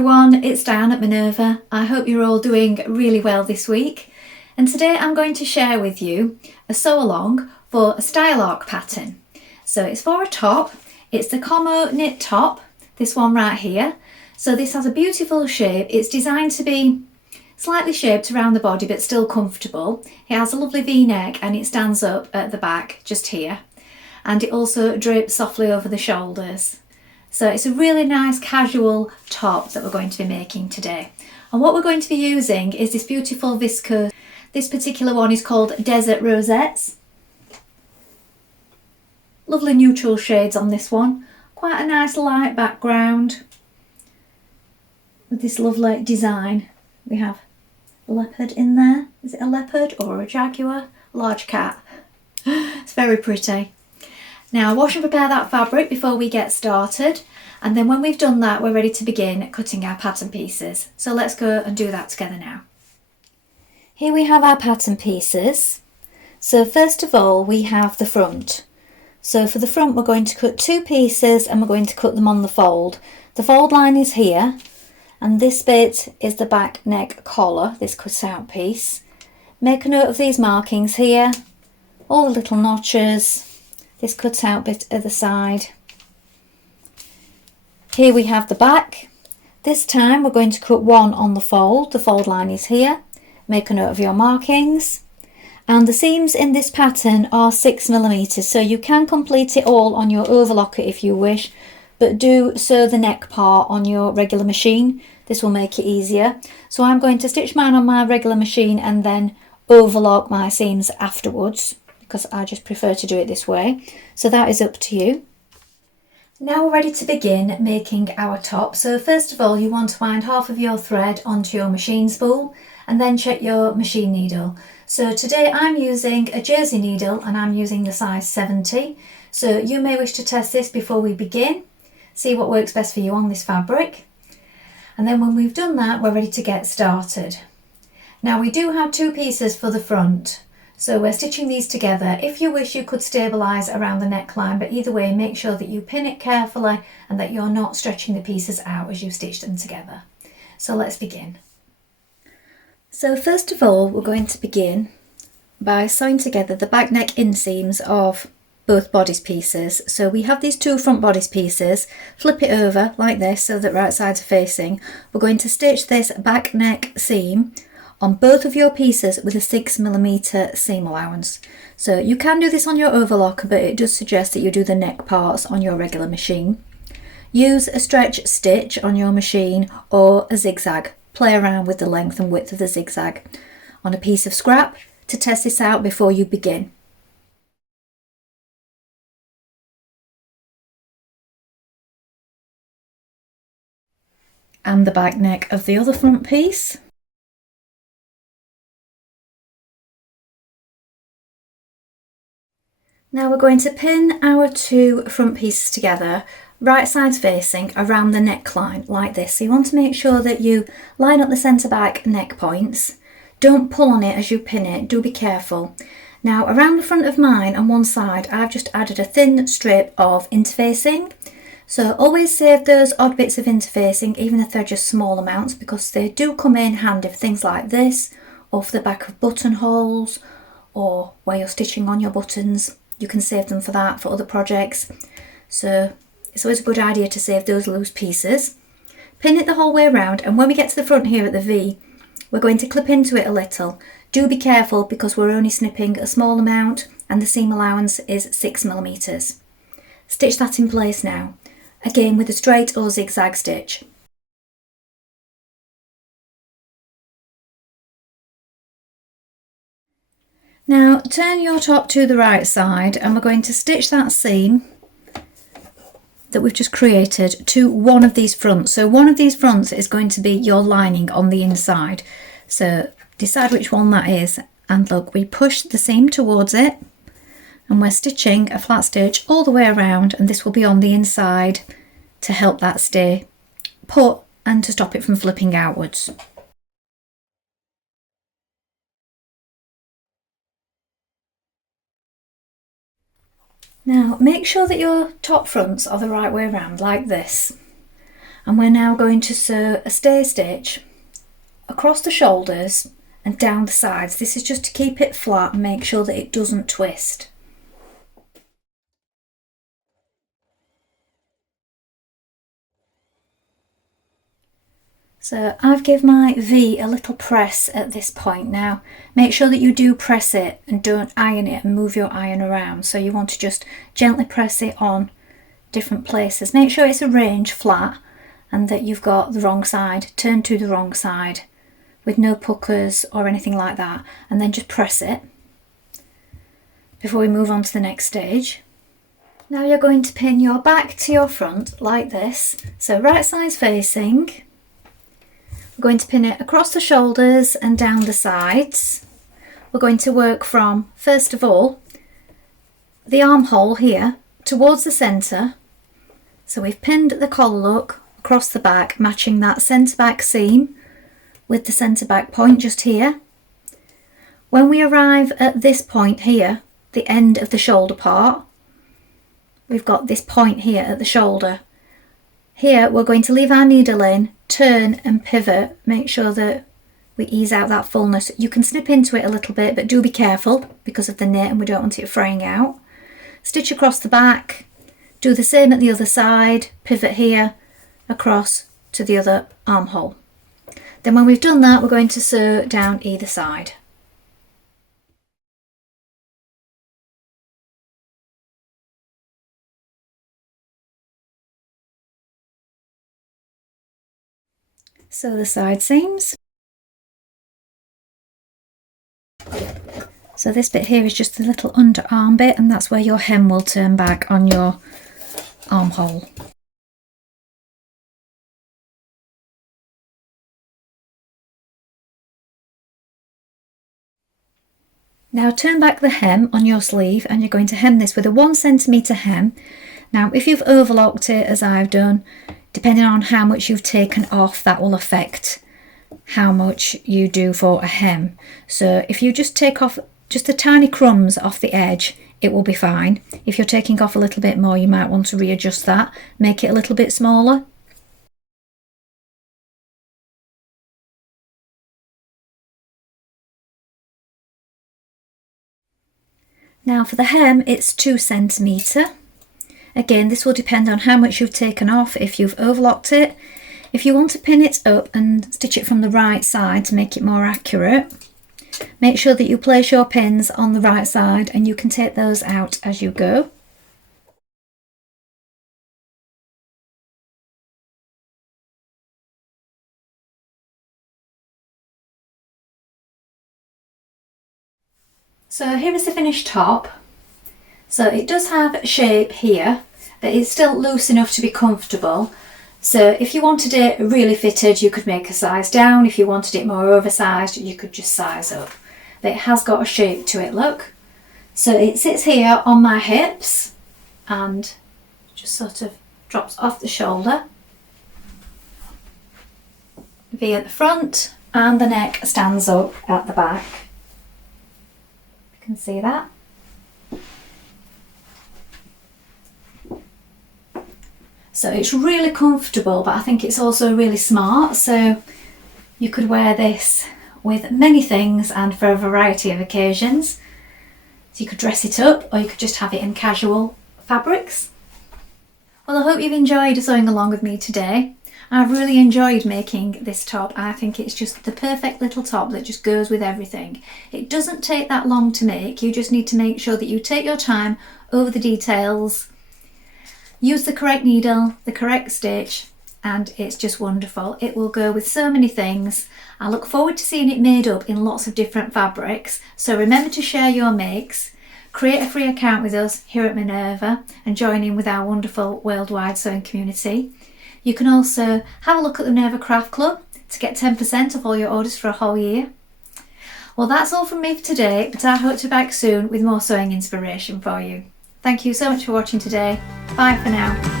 everyone, it's Dianne at Minerva. I hope you're all doing really well this week. And today I'm going to share with you a sew along for a style arc pattern. So it's for a top. It's the Como knit top, this one right here. So this has a beautiful shape. It's designed to be slightly shaped around the body but still comfortable. It has a lovely V-neck and it stands up at the back just here. And it also drapes softly over the shoulders. So it's a really nice casual top that we're going to be making today. And what we're going to be using is this beautiful viscose. This particular one is called Desert Rosettes. Lovely neutral shades on this one. Quite a nice light background with this lovely design. We have a leopard in there. Is it a leopard or a jaguar? Large cat. It's very pretty. Now wash and prepare that fabric before we get started, and then when we've done that we're ready to begin cutting our pattern pieces. So let's go and do that together now. Here we have our pattern pieces. So first of all we have the front. So for the front we're going to cut two pieces and we're going to cut them on the fold. The fold line is here and this bit is the back neck collar, this cut out piece. Make a note of these markings here, all the little notches. This cut out bit at the side. Here we have the back. This time we're going to cut one on the fold line is here. Make a note of your markings. And the seams in this pattern are 6mm, so you can complete it all on your overlocker if you wish, but do sew the neck part on your regular machine. This will make it easier. So I'm going to stitch mine on my regular machine and then overlock my seams afterwards, because I just prefer to do it this way. So that is up to you. Now we're ready to begin making our top. So first of all you want to wind half of your thread onto your machine spool and then check your machine needle. So today I'm using a jersey needle and I'm using the size 70. So you may wish to test this before we begin. See what works best for you on this fabric. And then when we've done that we're ready to get started. Now we do have two pieces for the front. So we're stitching these together. If you wish you could stabilise around the neckline, but either way make sure that you pin it carefully and that you're not stretching the pieces out as you stitch them together. So let's begin. So first of all we're going to begin by sewing together the back neck inseams of both bodice pieces. So we have these two front bodice pieces, flip it over like this so that right sides are facing. We're going to stitch this back neck seam on both of your pieces with a 6mm seam allowance. So you can do this on your overlocker, but it does suggest that you do the neck parts on your regular machine. Use a stretch stitch on your machine or a zigzag. Play around with the length and width of the zigzag on a piece of scrap to test this out before you begin. And the back neck of the other front piece. Now we're going to pin our two front pieces together, right sides facing, around the neckline like this. So you want to make sure that you line up the centre back neck points. Don't pull on it as you pin it, do be careful. Now around the front of mine on one side I've just added a thin strip of interfacing. So always save those odd bits of interfacing even if they're just small amounts, because they do come in handy for things like this, or for the back of buttonholes, or where you're stitching on your buttons. You can save them for that, for other projects. So it's always a good idea to save those loose pieces. Pin it the whole way around, and when we get to the front here at the V, we're going to clip into it a little. Do be careful because we're only snipping a small amount and the seam allowance is 6mm. Stitch that in place now, again with a straight or zigzag stitch. Now turn your top to the right side and we're going to stitch that seam that we've just created to one of these fronts. So one of these fronts is going to be your lining on the inside. So decide which one that is, and look, we push the seam towards it and we're stitching a flat stitch all the way around, and this will be on the inside to help that stay put and to stop it from flipping outwards. Now make sure that your top fronts are the right way around like this, And we're now going to sew a stay stitch across the shoulders and down the sides. This is just to keep it flat and make sure that it doesn't twist. So I've given my V a little press at this point. Now make sure that you do press it and don't iron it and move your iron around. So you want to just gently press it on different places. Make sure it's arranged flat and that you've got the wrong side turned to the wrong side with no puckers or anything like that, and then just press it before we move on to the next stage. Now you're going to pin your back to your front like this, so right side's facing. We're going to pin it across the shoulders and down the sides. We're going to work from, first of all, the armhole here towards the centre. So we've pinned the collar look across the back, matching that centre back seam with the centre back point just here. When we arrive at this point here, the end of the shoulder part, we've got this point here at the shoulder. Here we're going to leave our needle in, turn and pivot, make sure that we ease out that fullness. You can snip into it a little bit, but do be careful because of the knit and we don't want it fraying out. Stitch across the back, do the same at the other side, pivot here, across to the other armhole. Then when we've done that, we're going to sew down either side. Sew the side seams. So this bit here is just the little underarm bit, and that's where your hem will turn back on your armhole. Now turn back the hem on your sleeve and you're going to hem this with a 1 centimetre hem. Now if you've overlocked it as I've done, depending on how much you've taken off, that will affect how much you do for a hem. So if you just take off just the tiny crumbs off the edge, it will be fine. If you're taking off a little bit more, you might want to readjust that, make it a little bit smaller. Now for the hem, it's 2 centimetre. Again, this will depend on how much you've taken off, if you've overlocked it. If you want to pin it up and stitch it from the right side to make it more accurate, make sure that you place your pins on the right side and you can take those out as you go. So here is the finished top. So it does have shape here, but it's still loose enough to be comfortable. So if you wanted it really fitted, you could make a size down. If you wanted it more oversized, you could just size up. But it has got a shape to it, look. So it sits here on my hips and just sort of drops off the shoulder. V at the front, and the neck stands up at the back. You can see that. So it's really comfortable, but I think it's also really smart. So you could wear this with many things and for a variety of occasions. So you could dress it up, or you could just have it in casual fabrics. Well, I hope you've enjoyed sewing along with me today. I've really enjoyed making this top. I think it's just the perfect little top that just goes with everything. It doesn't take that long to make. You just need to make sure that you take your time over the details, use the correct needle, the correct stitch, and it's just wonderful. It will go with so many things. I look forward to seeing it made up in lots of different fabrics. So remember to share your makes, create a free account with us here at Minerva and join in with our wonderful worldwide sewing community. You can also have a look at the Minerva Craft Club to get 10% off all your orders for a whole year. Well, that's all from me for today, but I hope to be back soon with more sewing inspiration for you. Thank you so much for watching today. Bye for now.